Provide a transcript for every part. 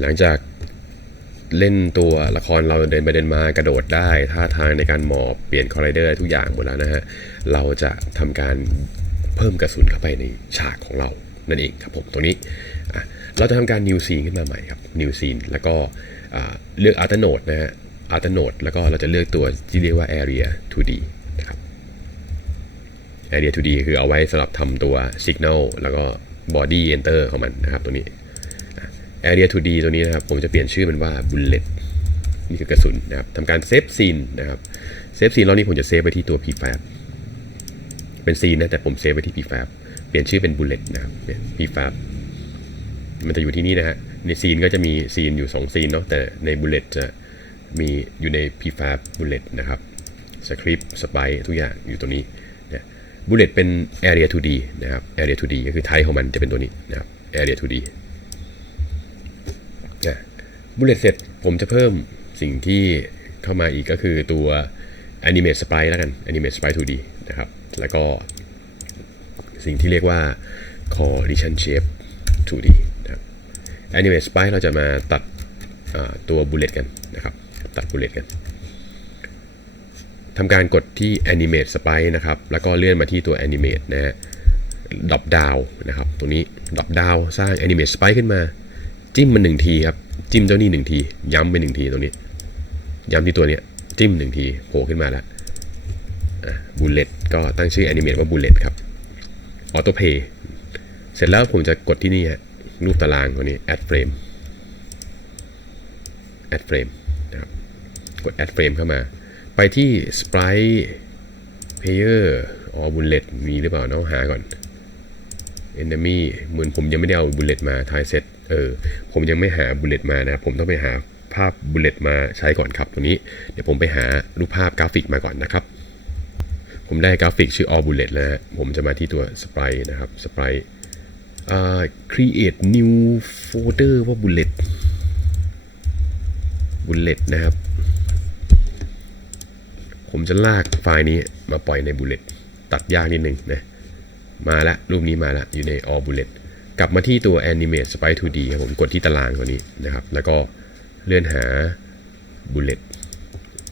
หลังจากเล่นตัวละครเราเดินไปเดินมากระโดดได้ท่าทางในการหมอบเปลี่ยนคอร์เรเดอร์ทุกอย่างหมดแล้วนะฮะเราจะทำการเพิ่มกระสุนเข้าไปในฉากของเรานั่นเองครับผมตรงนี้เราจะทำการ new scene ขึ้นมาใหม่ครับ new scene แล้วก็เลือก art node นะฮะ art node แล้วก็เราจะเลือกตัวที่เรียกว่า area 2D นะครับ area 2D คือเอาไว้สำหรับทำตัว signal แล้วก็ body enter ของมันนะครับตัวนี้ area 2D ตัวนี้นะครับ ผมจะเปลี่ยนชื่อมันว่า bullet นี่คือกระสุนนะครับทำการเซฟซีนนะครับเซฟซีนรอบนี้ผมจะเซฟไปที่ตัว prefab เป็นซีนนะแต่ผมเซฟไว้ที่ prefab เปลี่ยนชื่อเป็น bullet นะครับเนี่ย prefab มันจะอยู่ที่นี่นะฮะในซีนก็จะมีซีนอยู่ 2 ซีนเนาะแต่ใน bullet จะมีอยู่ใน prefab bullet นะครับสคริปต์สไปทุกอย่างอยู่ตัวนี้นะ bullet เป็น area 2D นะครับ area 2D ก็คือไทป์ของมันจะเป็นตัวนี้นะครับ area 2D บุลเลตเสร็จผมจะเพิ่มสิ่งที่เข้ามาอีกก็คือตัว Animate Sprite แล้วกัน Animate Sprite 2D นะครับ แล้วก็สิ่งที่เรียกว่า Collision Shape 2D นะครับ Animate Sprite เราจะมาตัดตัว Bullet กันนะครับ ตัด Bullet กันทำการกดที่ Animate Sprite นะครับ แล้วก็เลื่อนมาที่ตัว Animate นะฮะดรอปดาวนะครับ ตรงนี้ดรอปดาวสร้าง Animate Sprite ขึ้นมา จิ้มมันหนึ่งทีครับ จิ้มเจ้านี่หนึ่งที ย้ำไปหนึ่งทีตรงนี้ ย้ำที่ตัวเนี้ย จิ้มหนึ่งทีโผล่ขึ้นมาแล้วบูลเลตก็ตั้งชื่อแอนิเมตว่าบูลเลตครับออโต้เพย์เสร็จแล้วผมจะกดที่นี่ฮะรูปตารางตัวนี้ add frame add frame นะครับกด add frame เข้ามา ไปที่ sprite player อ๋อบูลเลตมีหรือเปล่าเนาะหาก่อน enemy เหมือนผมยังไม่ได้เอาบุลเลตมาทายเซตเออผมยังไม่หาบุลเลตมานะครับ ผมต้องไปหาภาพบุลเลตมาใช้ก่อนครับตัวนี้ เดี๋ยวผมไปหารูปภาพกราฟิกมาก่อนนะครับ ผมได้กราฟิกชื่อ all bullet แล้วผมจะมาที่ตัว sprite นะครับ sprite อ่า create new folder ว่า bullet bullet นะครับ ผมจะลากไฟล์นี้มาปล่อยใน bullet ตัดยากนิดนึงนะ มาละรูปนี้มาละอยู่ใน all bullet กลับมาที่ตัว animate sprite 2d ครับผมกดที่ตารางตัวนี้นะครับ แล้วก็เลื่อนหา bullet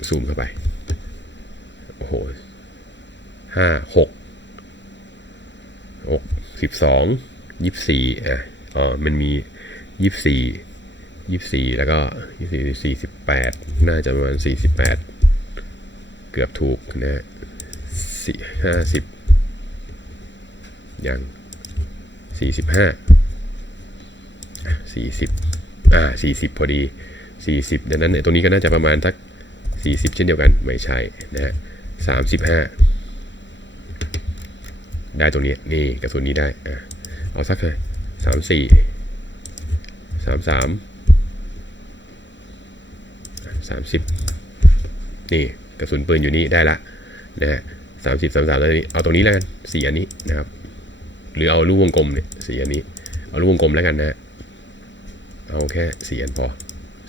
ซูมเข้าไป โอ้โหห้าหกหกสิบสองยี่สิบสี่อะอ๋อมันมียี่สิบสี่ยี่สิบสี่แล้วก็ยี่สิบสี่สี่สิบแปดน่าจะประมาณสี่สิบแปดเกือบถูกนะฮะสี่ห้าสิบ อย่างสี่สิบห้าสี่สิบอ่าสี่สิบพอดีสี่สิบดังนั้นเนี่ยตรงนี้ก็น่าจะประมาณสักสี่สิบเช่นเดียวกันไม่ใช่นะฮะสามสิบห้าได้ตรงนี้นี่กระสุนนี้ได้อ่าเอาสักเลยสามสี่สามสามสามสิบนี่กระสุนปืนอยู่นี่ได้ละนะฮะสามสิบสามสามแล้วนี้เอาตรงนี้แล้วกันสี่อันนี้นะครับ หรือเอาลูกวงกลมเนี่ยสีอันนี้ เอาลูกวงกลมแล้วกันนะฮะเอาแค่สีอันพอ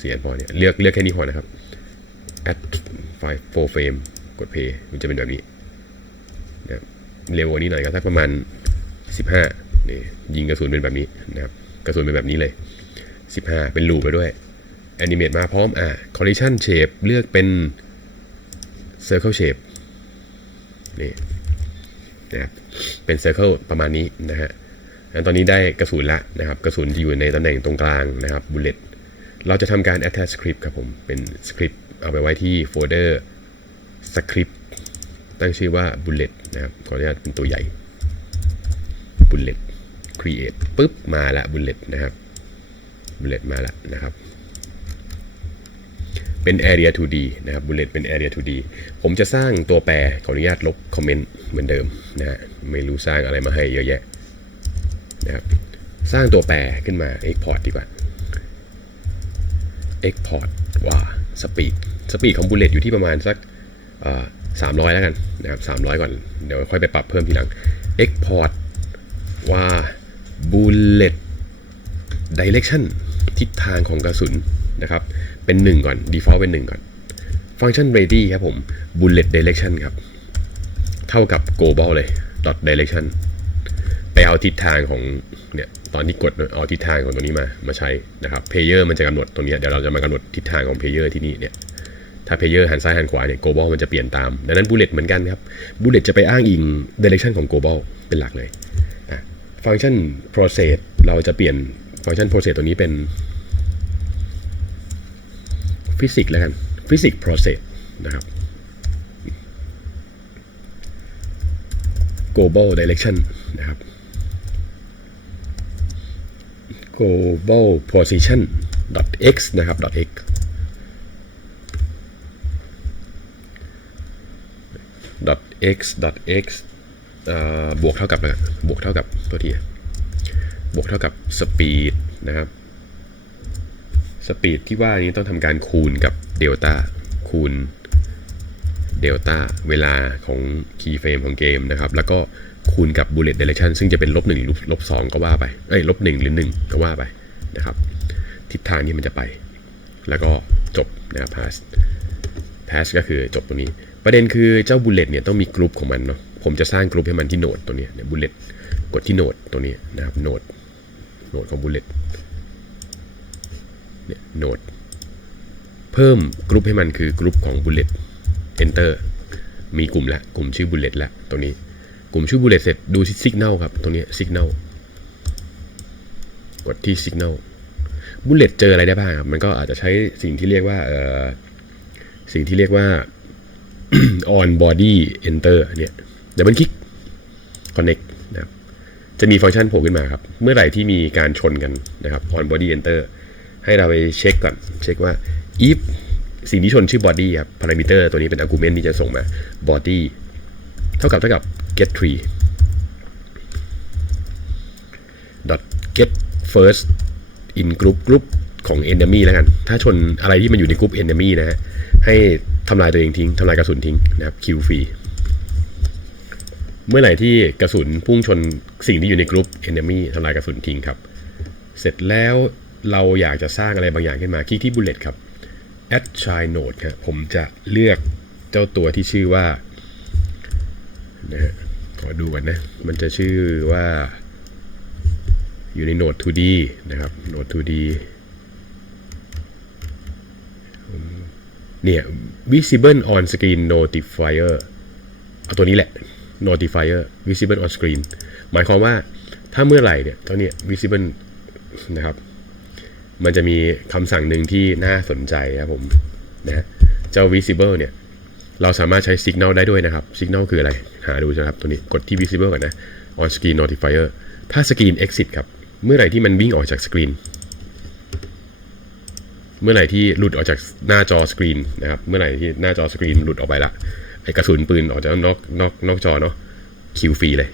สีอันพอเนี่ยเลือกเลือกแค่นี้พอนะครับ add file four frame กด play มันจะเป็นแบบนี้นะครับเร็วกว่านี้หน่อยก็สักประมาณ 15นี่ยิงกระสุนเป็นแบบนี้นะครับกระสุนเป็นแบบนี้เลย 15 เป็นรูปไปด้วย animate มาพร้อมอะ collision shape เลือกเป็น circle shape นี่ นะครับเป็น circle ประมาณนี้นะฮะตอนนี้ได้กระสุนละนะครับกระสุนจะอยู่ในตำแหน่งตรงกลางนะครับ bullet เราจะทำการ attach script ครับผมเป็น script เอาไปไว้ที่โฟลเดอร์ script ตั้งชื่อว่า bullet นะครับขออนุญาตเป็นตัวใหญ่ bullet create ปุ๊บมาละ bullet นะครับ bullet มาละนะครับ เป็น area 2D นะครับ bullet เป็น area 2D ผมจะสร้างตัวแปรขออนุญาตลบคอมเมนต์เหมือนเดิมนะฮะไม่รู้สร้างอะไรมาให้เยอะแยะนะครับสร้างตัวแปรขึ้นมา export ดีกว่า export ว่าสปีดสปีดของ bullet อยู่ที่ประมาณสักสามร้อยแล้วกันนะครับสามร้อยก่อน เดี๋ยวค่อยไปปรับเพิ่มทีหลัง export ว่า bullet direction ทิศทางของกระสุนนะครับ เป็น 1 ก่อน default เป็น 1 ก่อน ฟังก์ชัน ready ครับผม bullet direction ครับ เท่ากับ global เลย dot direction ไปเอาทิศทางของเนี่ยตอนที่กดเอาทิศทางของตัวนี้มามาใช้นะครับ Player มันจะกำหนดตรงนี้เดี๋ยวเราจะมากำหนดทิศทางของ Player ที่นี่เนี่ยถ้า Player หันซ้ายหันขวาเนี่ย Global มันจะเปลี่ยนตาม ดังนั้น Bullet เหมือนกันครับ Bullet จะไปอ้างอิง Direction ของ Global เป็นหลักเลยนะฟังก์ชัน Process เราจะเปลี่ยนฟังก์ชัน Process ตัวนี้เป็น Physics แล้วกัน Physics Process นะครับ global direction นะครับ global position x นะครับ x x x เอ่อบวกเท่ากับอะไรบวกเท่ากับตัวทีบวกเท่ากับ speed นะครับ speed ที่ว่านี้ต้องทำการคูณกับเดลต้าคูณเดลต้าเวลาของคีย์เฟรมของเกมนะครับ แล้วก็คูณกับ bullet direction ซึ่งจะเป็นลบหนึ่งหรือลบสองก็ว่าไป เอ้ยลบหนึ่งหรือหนึ่งก็ว่าไปนะครับ ทิศทางนี้มันจะไป แล้วก็จบนะครับ pass pass ก็คือจบตรงนี้ ประเด็นคือเจ้า bullet เนี่ยต้องมีกรุ๊ปของมันเนาะผมจะสร้างกรุ๊ปให้มันที่โนดตัวนี้เนี่ย bullet กดที่โนดตัวนี้นะครับโนดโนดของ bullet เนี่ยโนดเพิ่มกรุ๊ปให้มันคือกรุ๊ปของ bullet enter มีกลุ่มแล้วกลุ่มชื่อ bullet แล้วตรงนี้ กลุ่มชื่อ bullet เสร็จดูที่ signal ครับ ตรงนี้ signal กดที่ signal bullet เจออะไรได้บ้างครับมันก็อาจจะใช้สิ่งที่เรียกว่าเอ่อสิ่งที่เรียกว่า on body enter เนี่ย double click connect นะครับจะมีฟังก์ชันโผล่ขึ้นมาครับ เมื่อไหร่ที่มีการชนกันนะครับ on body enter ให้เราไปเช็คก่อน เช็คว่า if สิ่งที่ชนชื่อ body ครับ parameter ตัวนี้เป็น argument ที่จะส่งมา body เท่ากับเท่ากับ get tree dot get first in group group ของ enemy แล้วกัน ถ้าชนอะไรที่มันอยู่ในกลุ่ม enemy นะฮะ ให้ทำลายตัวเองทิ้ง ทำลายกระสุนทิ้งนะครับ kill free เมื่อไหร่ที่กระสุนพุ่งชนสิ่งที่อยู่ในกลุ่ม enemy ทำลายกระสุนทิ้งครับ เสร็จแล้ว เราอยากจะสร้างอะไรบางอย่างขึ้นมาคลิกที่ bullet ครับ add child node ครับผมจะเลือกเจ้าตัวที่ชื่อว่านะฮะขอดูก่อนนะ มันจะชื่อว่า อยู่ใน node 2D นะครับ node 2D เนี่ย visible on screen notifier เอาตัวนี้แหละ notifier visible on screen หมายความว่าถ้าเมื่อไหร่เนี่ยตัวเนี้ย visible นะครับ มันจะมีคำสั่งหนึ่งที่น่าสนใจครับผมนะเจ้า visible เนี่ย เราสามารถใช้ signal ได้ด้วยนะครับ signal คืออะไร หาดูนะครับตัวนี้กดที่ visible ก่อนนะ on screen notifier ถ้า screen exit ครับ เมื่อไหร่ที่มันวิ่งออกจากสกรีนเมื่อไหร่ที่หลุดออกจากหน้าจอสกรีนนะครับ เมื่อไหร่ที่หน้าจอสกรีนหลุดออกไปละไอกระสุนปืนออกจากนอกนอกนอกจอเนาะคิวฟรีเลย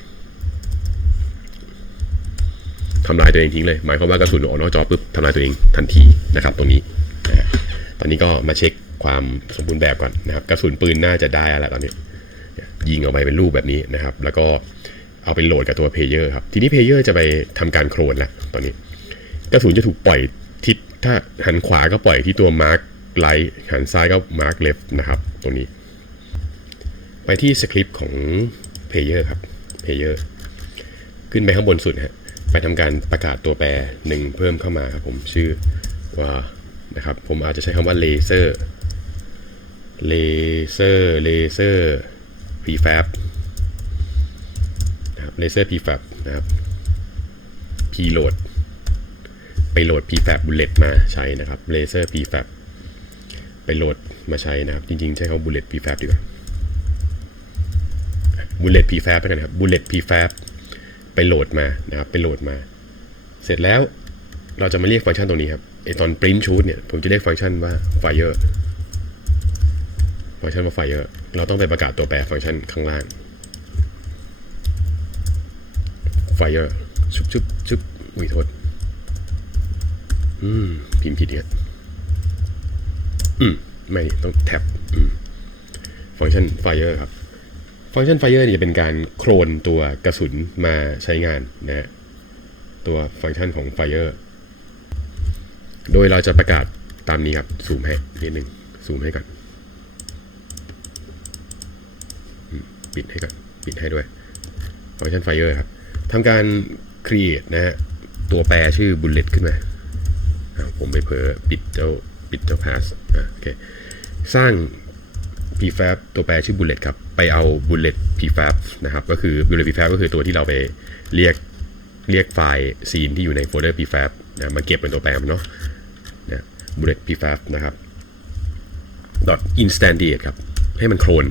ทำลายตัวเองทิ้งเลย หมายความว่ากระสุนออกนอกจอปุ๊บทำลายตัวเองทันทีนะครับตรงนี้นะตอนนี้ก็มาเช็คความสมบูรณ์แบบก่อนนะครับกระสุนปืนน่าจะได้แล้วตอนนี้ยิงออกไปเป็นรูปแบบนี้นะครับ แล้วก็เอาไปโหลดกับตัวเพลเยอร์ครับทีนี้เพลเยอร์จะไปทำการโคลนแล้วตอนนี้ กระสุนจะถูกปล่อยทิศถ้าหันขวาก็ปล่อยที่ตัวมาร์กไลท์หันซ้ายก็มาร์กเลฟนะครับตรงนี้ ไปที่สคริปต์ของเพลเยอร์ครับเพลเยอร์ขึ้นไปข้างบนสุดฮะ ไปทำการประกาศตัวแปรหนึ่งเพิ่มเข้ามาครับผมชื่อว่านะครับผมอาจจะใช้คำว่าเลเซอร์เลเซอร์เลเซอร์ prefab นะครับเลเซอร์ prefab นะครับ preload ไปโหลด prefab bullet มาใช้นะครับเลเซอร์ prefab ไปโหลดมาใช้นะครับ จริงๆ ใช้คำ bullet prefab ดีกว่า bullet prefab แล้วกันครับ bullet prefab ไปโหลดมานะครับไปโหลดมา เสร็จแล้วเราจะมาเรียกฟังก์ชันตรงนี้ครับไอตอน print shoot เนี่ยผมจะเรียกฟังก์ชันว่า fire ฟังก์ชันว่า fire เราต้องไปประกาศตัวแปรฟังก์ชันข้างล่าง fire ชุบชุบชุบอุ้ยโทษอืมพิมพ์ผิดอีกแล้วอืมไม่ต้องแท็บอืมฟังก์ชัน fire ครับ ฟังก์ชัน fire เนี่ยเป็นการโคลนตัวกระสุนมาใช้งานนะฮะตัวฟังก์ชันของ fire โดยเราจะประกาศตามนี้ครับซูมให้นิดนึงซูมให้ก่อนปิดให้ก่อนปิดให้ด้วยฟังก์ชัน fire ครับทำการ create นะฮะตัวแปรชื่อ bullet ขึ้นมาผมไปเผลอปิดเจ้าปิดเจ้า pass อะโอเคสร้าง prefab ตัวแปรชื่อ bullet ครับ ไปเอา bullet prefab นะครับ ก็คือ bullet prefab ก็คือตัวที่เราไปเรียกเรียกไฟล์ซีนที่อยู่ในโฟลเดอร์ prefab นะมาเก็บเป็นตัวแปรมันเนาะนะ bullet prefab นะครับ dot instantiate ครับ ให้มันโคลน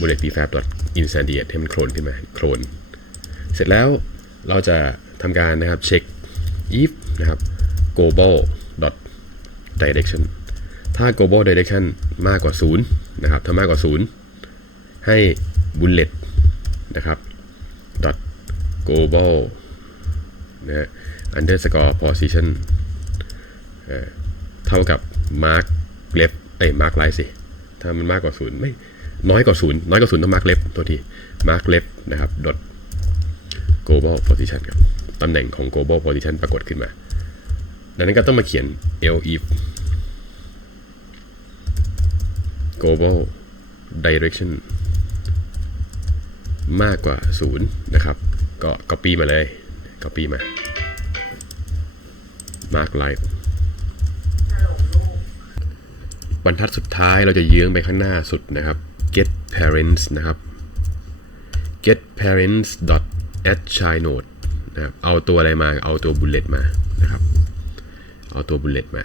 bullet prefab dot instantiate ให้มันโคลนขึ้นมาโคลน เสร็จแล้วเราจะทำการนะครับเช็ค if นะครับ global dot direction ถ้า global direction มากกว่า 0 นะครับ ถ้ามากกว่า 0 ให้ bullet นะครับ dot global นะฮะ underscore position เท่ากับ mark left เอ้ย mark right สิ ถ้ามันมากกว่า 0 ไม่ น้อยกว่า 0 น้อยกว่า 0 ต้อง mark left ตัวที mark left นะครับ dot global position ครับ ตำแหน่งของ global position ปรากฏขึ้นมา ดังนั้นก็ต้องมาเขียน l if global direction มากกว่า 0 นะครับ ก็ copy มาเลย copy มา mark right บรรทัดสุดท้ายเราจะเยื้องไปข้างหน้าสุดนะครับ get parents นะครับ get parents dot add child node นะครับเอาตัวอะไรมา เอาตัว bullet มา นะครับ เอาตัว bullet มา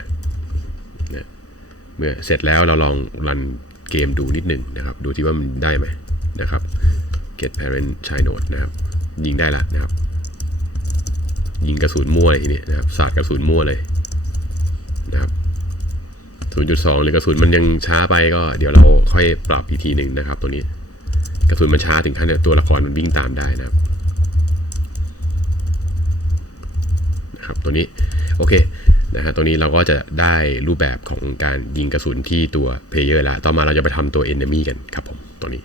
นะเมื่อเสร็จแล้วเราลองรัน เกมดูนิดหนึ่งนะครับ ดูที่ว่ามันได้ไหมนะครับ get parent child node นะครับ ยิงได้ละนะครับ ยิงกระสุนมั่วเลยทีนี้นะครับสาดกระสุนมั่วเลยนะครับ 0.2 หรือกระสุนมันยังช้าไปก็เดี๋ยวเราค่อยปรับอีกทีหนึ่งนะครับตัวนี้ กระสุนมันช้าถึงขั้นเนี่ยตัวละครมันวิ่งตามได้นะครับนะครับตัวนี้โอเค นะฮะตรงนี้เราก็จะได้รูปแบบของการยิงกระสุนที่ตัวเพลเยอร์ละต่อมาเราจะไปทำตัว enemy กันครับผมตรงนี้